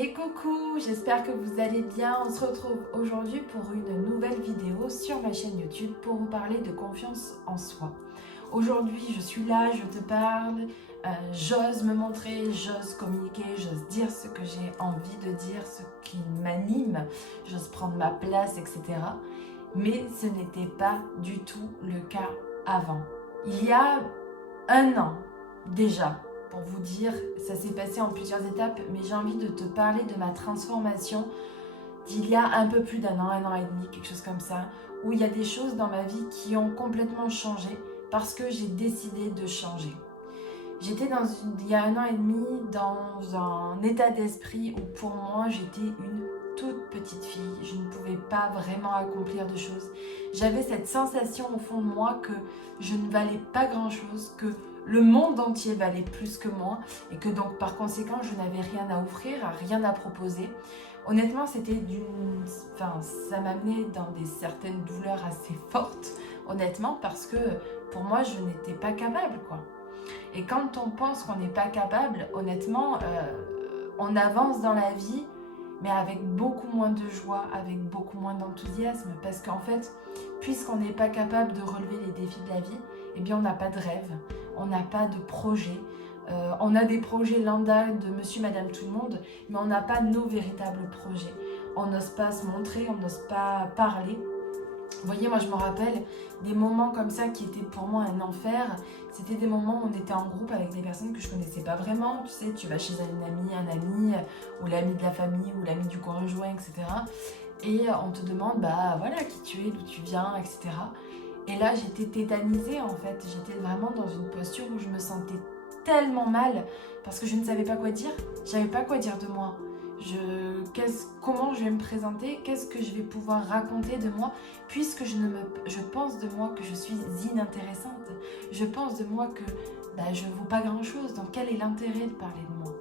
Et coucou, j'espère que vous allez bien. On se retrouve aujourd'hui pour une nouvelle vidéo sur ma chaîne YouTube pour vous parler de confiance en soi. Aujourd'hui, je suis là, je te parle, j'ose me montrer, j'ose communiquer, j'ose dire ce que j'ai envie de dire, ce qui m'anime, j'ose prendre ma place, etc. Mais ce n'était pas du tout le cas avant. Il y a un an déjà, pour vous dire, ça s'est passé en plusieurs étapes, mais j'ai envie de te parler de ma transformation d'il y a un peu plus d'un an et demi, quelque chose comme ça, où il y a des choses dans ma vie qui ont complètement changé parce que j'ai décidé de changer. J'étais il y a un an et demi dans un état d'esprit où pour moi j'étais une toute petite fille, je ne pouvais pas vraiment accomplir de choses. J'avais cette sensation au fond de moi que je ne valais pas grand chose, que le monde entier valait plus que moi et que donc par conséquent je n'avais rien à offrir, rien à proposer. Honnêtement ça m'amenait dans certaines douleurs assez fortes, honnêtement, parce que pour moi je n'étais pas capable quoi. Et quand on pense qu'on n'est pas capable, honnêtement, on avance dans la vie, mais avec beaucoup moins de joie, avec beaucoup moins d'enthousiasme. Parce qu'en fait, puisqu'on n'est pas capable de relever les défis de la vie, eh bien on n'a pas de rêve, on n'a pas de projet. On a des projets lambda de monsieur, madame, tout le monde, mais on n'a pas nos véritables projets. On n'ose pas se montrer, on n'ose pas parler. Vous voyez, moi je me rappelle des moments comme ça qui étaient pour moi un enfer. C'était des moments où on était en groupe avec des personnes que je connaissais pas vraiment. Tu sais, tu vas chez un ami, ou l'ami de la famille, ou l'ami du conjoint, etc. Et on te demande, bah voilà, qui tu es, d'où tu viens, etc. Et là, j'étais tétanisée en fait. J'étais vraiment dans une posture où je me sentais tellement mal parce que je ne savais pas quoi dire. Je savais pas quoi dire de moi. Comment je vais me présenter, qu'est-ce que je vais pouvoir raconter de moi, puisque je pense de moi que je suis inintéressante, je pense de moi que je ne vaux pas grand-chose, donc quel est l'intérêt de parler de moi?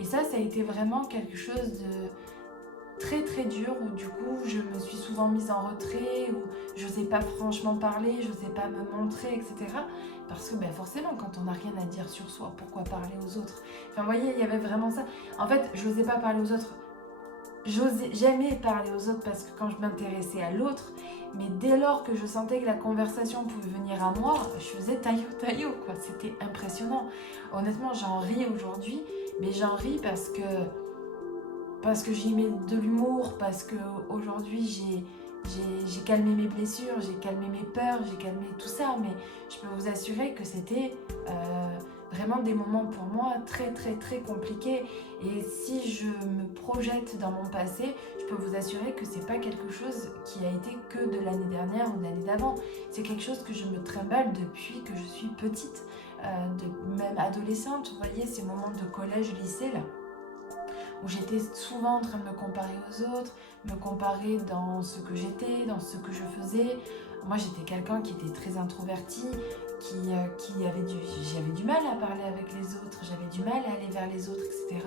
Et ça a été vraiment quelque chose de très très dur, où du coup je me suis souvent mise en retrait, où je n'osais pas franchement parler, je n'osais pas me montrer, etc. Parce que forcément, quand on n'a rien à dire sur soi, pourquoi parler aux autres? Enfin, vous voyez, il y avait vraiment ça. En fait, je n'osais pas parler aux autres. J'osais jamais parler aux autres parce que quand je m'intéressais à l'autre, mais dès lors que je sentais que la conversation pouvait venir à moi, je faisais taillot, quoi. C'était impressionnant. Honnêtement, j'en ris aujourd'hui, mais j'en ris parce que j'y mets de l'humour, parce que aujourd'hui j'ai calmé mes blessures, j'ai calmé mes peurs, j'ai calmé tout ça, mais je peux vous assurer que c'était vraiment des moments pour moi très très très compliqués. Et si je me projette dans mon passé, je peux vous assurer que c'est pas quelque chose qui a été que de l'année dernière ou de l'année d'avant. C'est quelque chose que je me trimballe depuis que je suis petite, même adolescente. Vous voyez, ces moments de collège, lycée là, où j'étais souvent en train de me comparer aux autres, me comparer dans ce que j'étais, dans ce que je faisais. Moi, j'étais quelqu'un qui était très introverti, j'avais du mal à parler avec les autres, j'avais du mal à aller vers les autres, etc.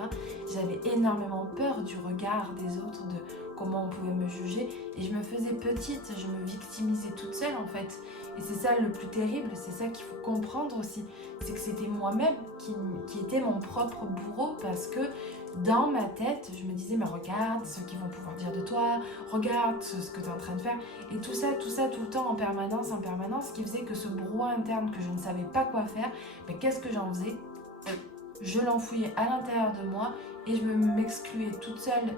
J'avais énormément peur du regard des autres, de comment on pouvait me juger, et je me faisais petite, je me victimisais toute seule en fait. Et c'est ça le plus terrible, c'est ça qu'il faut comprendre aussi, c'est que c'était moi-même qui était mon propre bourreau, parce que dans ma tête, je me disais, mais regarde ce qu'ils vont pouvoir dire de toi, regarde ce que tu es en train de faire. Et tout ça, tout le temps, en permanence, qui faisait que ce brouhaha interne que je ne savais pas quoi faire, mais qu'est-ce que j'en faisais? Je l'enfouillais à l'intérieur de moi et je m'excluais toute seule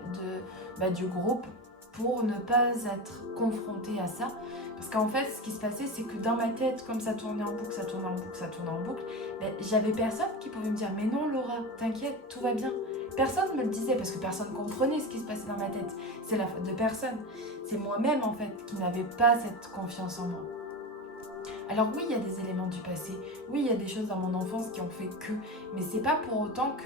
du groupe pour ne pas être confrontée à ça. Parce qu'en fait, ce qui se passait, c'est que dans ma tête, comme ça tournait en boucle, j'avais personne qui pouvait me dire, mais non Laura, t'inquiète, tout va bien. Personne ne me le disait parce que personne ne comprenait ce qui se passait dans ma tête. C'est la faute de personne. C'est moi-même en fait qui n'avais pas cette confiance en moi. Alors oui, il y a des éléments du passé. Oui, il y a des choses dans mon enfance qui ont fait que. Mais c'est pas pour autant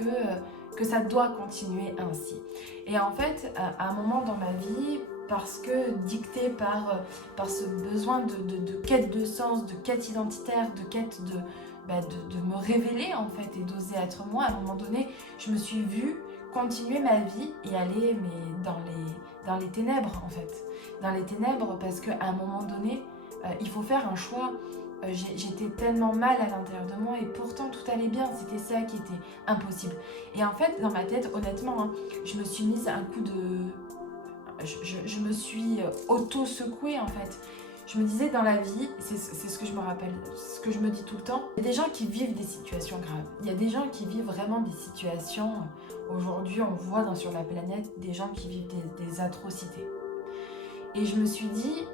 que ça doit continuer ainsi. Et en fait, à un moment dans ma vie, parce que dicté par ce besoin de quête de sens, de quête identitaire, de quête de me révéler en fait et d'oser être moi, à un moment donné, je me suis vue continuer ma vie et aller dans les ténèbres en fait. Dans les ténèbres, parce qu'à un moment donné, il faut faire un choix. J'étais tellement mal à l'intérieur de moi et pourtant tout allait bien. C'était ça qui était impossible. Et en fait, dans ma tête, honnêtement, hein, je me suis mise un coup de... Je me suis auto-secouée en fait. Je me disais dans la vie, c'est ce que je me rappelle, ce que je me dis tout le temps, il y a des gens qui vivent des situations graves. Il y a des gens qui vivent vraiment des situations, aujourd'hui on voit sur la planète des gens qui vivent des atrocités. Et je me suis dit,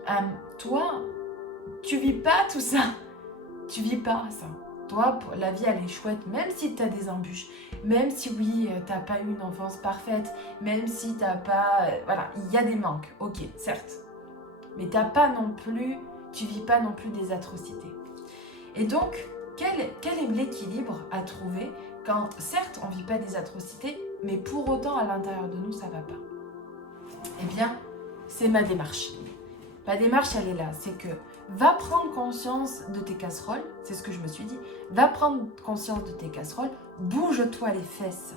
toi, tu vis pas tout ça. Tu vis pas ça. Toi, la vie elle est chouette, même si tu as des embûches, même si oui, t'as pas eu une enfance parfaite, même si t'as pas... voilà, il y a des manques, ok, certes. Mais tu vis pas non plus des atrocités. Et donc, quel est l'équilibre à trouver quand, certes, on vit pas des atrocités, mais pour autant, à l'intérieur de nous, ça va pas? Eh bien, c'est ma démarche. Ma démarche, elle est là, c'est que va prendre conscience de tes casseroles, c'est ce que je me suis dit, va prendre conscience de tes casseroles, bouge-toi les fesses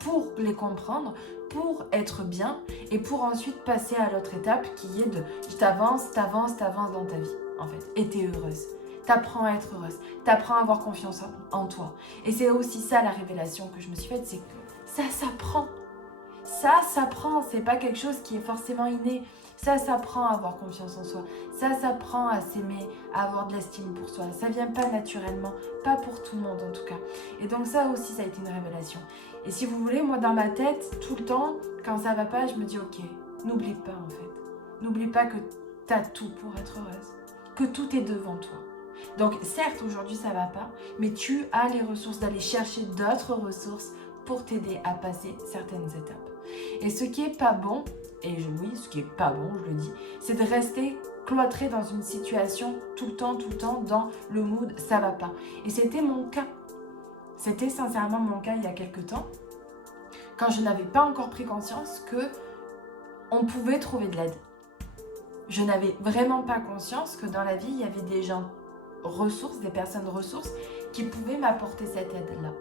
pour les comprendre, pour être bien et pour ensuite passer à l'autre étape qui est de t'avances dans ta vie en fait et t'es heureuse. T'apprends à être heureuse, t'apprends à avoir confiance en toi. Et c'est aussi ça la révélation que je me suis faite, c'est que ça s'apprend. Ça s'apprend, c'est pas quelque chose qui est forcément inné. Ça s'apprend à avoir confiance en soi. Ça s'apprend à s'aimer, à avoir de l'estime pour soi. Ça vient pas naturellement, pas pour tout le monde en tout cas. Et donc ça aussi, ça a été une révélation. Et si vous voulez, moi dans ma tête, tout le temps, quand ça va pas, je me dis ok, n'oublie pas en fait. N'oublie pas que t'as tout pour être heureuse. Que tout est devant toi. Donc certes, aujourd'hui ça va pas, mais tu as les ressources d'aller chercher d'autres ressources pour t'aider à passer certaines étapes. Et ce qui est pas bon, oui, ce qui est pas bon, je le dis, c'est de rester cloîtré dans une situation tout le temps, dans le mood ça va pas. Et c'était mon cas. C'était sincèrement mon cas il y a quelques temps, quand je n'avais pas encore pris conscience que on pouvait trouver de l'aide. Je n'avais vraiment pas conscience que dans la vie, il y avait des gens ressources, des personnes ressources qui pouvaient m'apporter cette aide-là.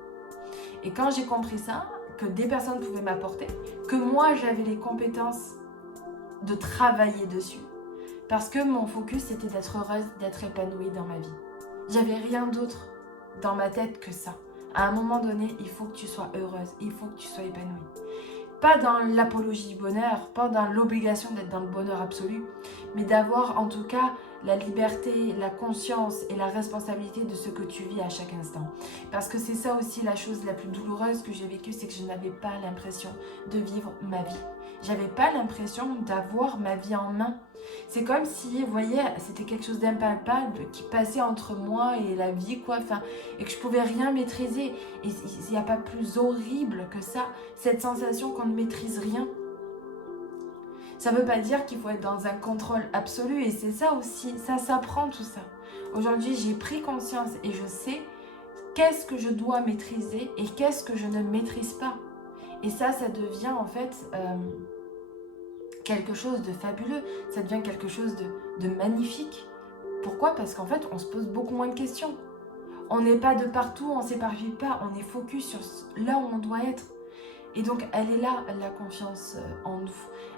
Et quand j'ai compris ça, que des personnes pouvaient m'apporter, que moi j'avais les compétences de travailler dessus, parce que mon focus c'était d'être heureuse, d'être épanouie dans ma vie. J'avais rien d'autre dans ma tête que ça. À un moment donné, il faut que tu sois heureuse, il faut que tu sois épanouie. Pas dans l'apologie du bonheur, pas dans l'obligation d'être dans le bonheur absolu, mais d'avoir en tout cas la liberté, la conscience et la responsabilité de ce que tu vis à chaque instant. Parce que c'est ça aussi la chose la plus douloureuse que j'ai vécue, c'est que je n'avais pas l'impression de vivre ma vie. J'avais pas l'impression d'avoir ma vie en main. C'est comme si, vous voyez, c'était quelque chose d'impalpable qui passait entre moi et la vie, quoi, et que je pouvais rien maîtriser. Et il n'y a pas plus horrible que ça, cette sensation qu'on ne maîtrise rien. Ça ne veut pas dire qu'il faut être dans un contrôle absolu, et c'est ça aussi, ça s'apprend tout ça. Aujourd'hui, j'ai pris conscience et je sais qu'est-ce que je dois maîtriser et qu'est-ce que je ne maîtrise pas. Et ça devient en fait quelque chose de fabuleux, ça devient quelque chose de magnifique. Pourquoi? Parce qu'en fait, on se pose beaucoup moins de questions. On n'est pas de partout, on ne s'éparpille pas, on est focus sur là où on doit être. Et donc, elle est là, la confiance en nous.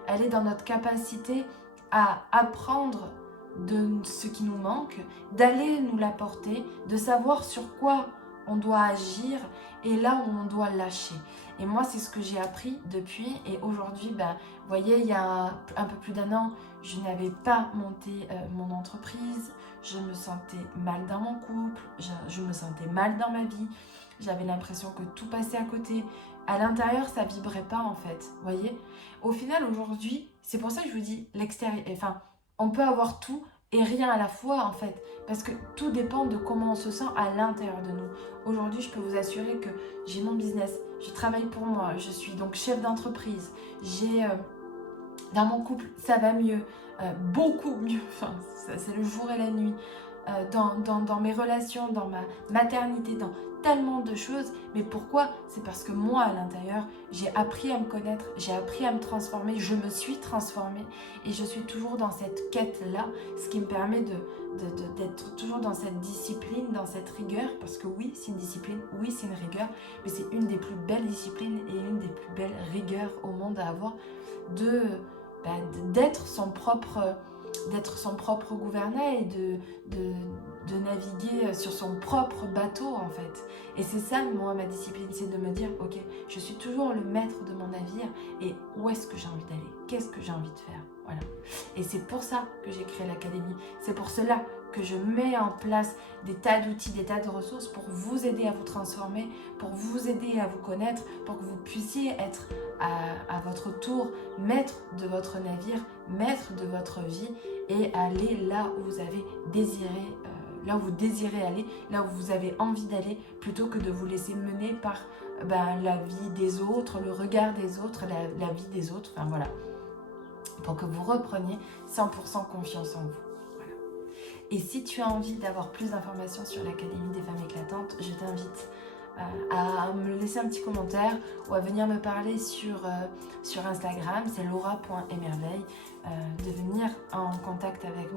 Elle est dans notre capacité à apprendre de ce qui nous manque, d'aller nous l'apporter, de savoir sur quoi on doit agir et là où on doit lâcher. Et moi, c'est ce que j'ai appris depuis. Et aujourd'hui, vous voyez, il y a un peu plus d'un an, je n'avais pas monté mon entreprise. Je me sentais mal dans mon couple, je me sentais mal dans ma vie. J'avais l'impression que tout passait à côté. À l'intérieur, ça vibrait pas en fait, vous voyez. Au final, aujourd'hui, c'est pour ça que je vous dis, l'extérieur, on peut avoir tout et rien à la fois en fait, parce que tout dépend de comment on se sent à l'intérieur de nous. Aujourd'hui, je peux vous assurer que j'ai mon business, je travaille pour moi, je suis donc chef d'entreprise, dans mon couple, ça va mieux, beaucoup mieux, c'est le jour et la nuit, dans mes relations, dans ma maternité, dans tellement de choses. Mais pourquoi? C'est parce que moi, à l'intérieur, j'ai appris à me connaître, j'ai appris à me transformer, je me suis transformée et je suis toujours dans cette quête-là, ce qui me permet d'être toujours dans cette discipline, dans cette rigueur, parce que oui, c'est une discipline, oui, c'est une rigueur, mais c'est une des plus belles disciplines et une des plus belles rigueurs au monde à avoir, d'être son propre gouvernail et de naviguer sur son propre bateau en fait. Et c'est ça, moi, ma discipline, c'est de me dire, ok, je suis toujours le maître de mon navire et où est-ce que j'ai envie d'aller? Qu'est-ce que j'ai envie de faire? Voilà. Et c'est pour ça que j'ai créé l'académie. C'est pour cela que je mets en place des tas d'outils, des tas de ressources pour vous aider à vous transformer, pour vous aider à vous connaître, pour que vous puissiez être à votre tour maître de votre navire, maître de votre vie et aller là où vous avez désiré, là où vous désirez aller, là où vous avez envie d'aller, plutôt que de vous laisser mener par la vie des autres, le regard des autres, la vie des autres, enfin voilà, pour que vous repreniez 100% confiance en vous. Voilà. Et si tu as envie d'avoir plus d'informations sur l'Académie des femmes éclatantes, je t'invite à me laisser un petit commentaire ou à venir me parler sur Instagram, c'est laura.emerveille, de venir en contact avec moi.